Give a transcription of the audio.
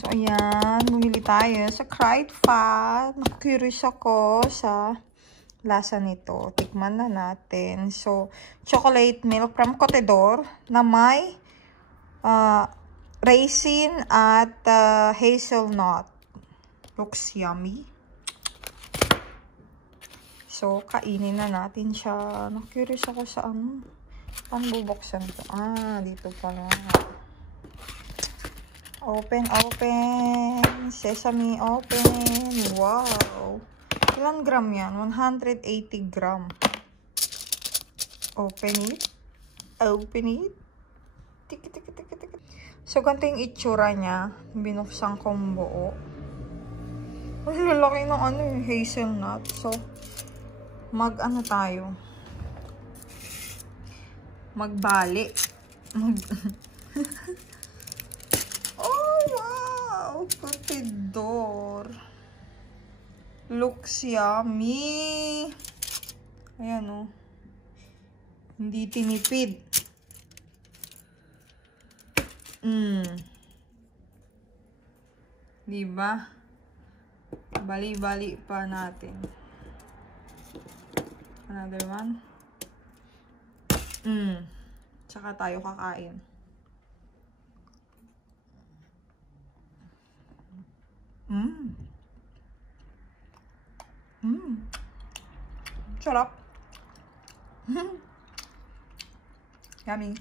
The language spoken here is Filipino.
So, ayan. Bumili tayo sa Cried Fat. Curious ako sa lasa nito. Tikman na natin. So, chocolate milk from Cotedor na may raisin at hazelnut. Looks yummy. So, kainin na natin siya. Curious ako sa ano. Paano bubuksan ito? Ah, dito pala. Open, open. Sesame, open. Wow. Ilan gram yan? 180 gram. Open it. Open it. Tiki, tiki, tiki, tiki. So, ganito yung itsura niya. Binuksan kong buo. Ang lalaki ng ano yung hazelnut. So, mag-ano tayo? Magbali. Oh, wow! Cotedor. Looks yummy. Ayan, oh. Hindi tinipid. Diba? Bali-bali pa natin. Another one. Tsaka tayo kakain. Sarap. Yummy.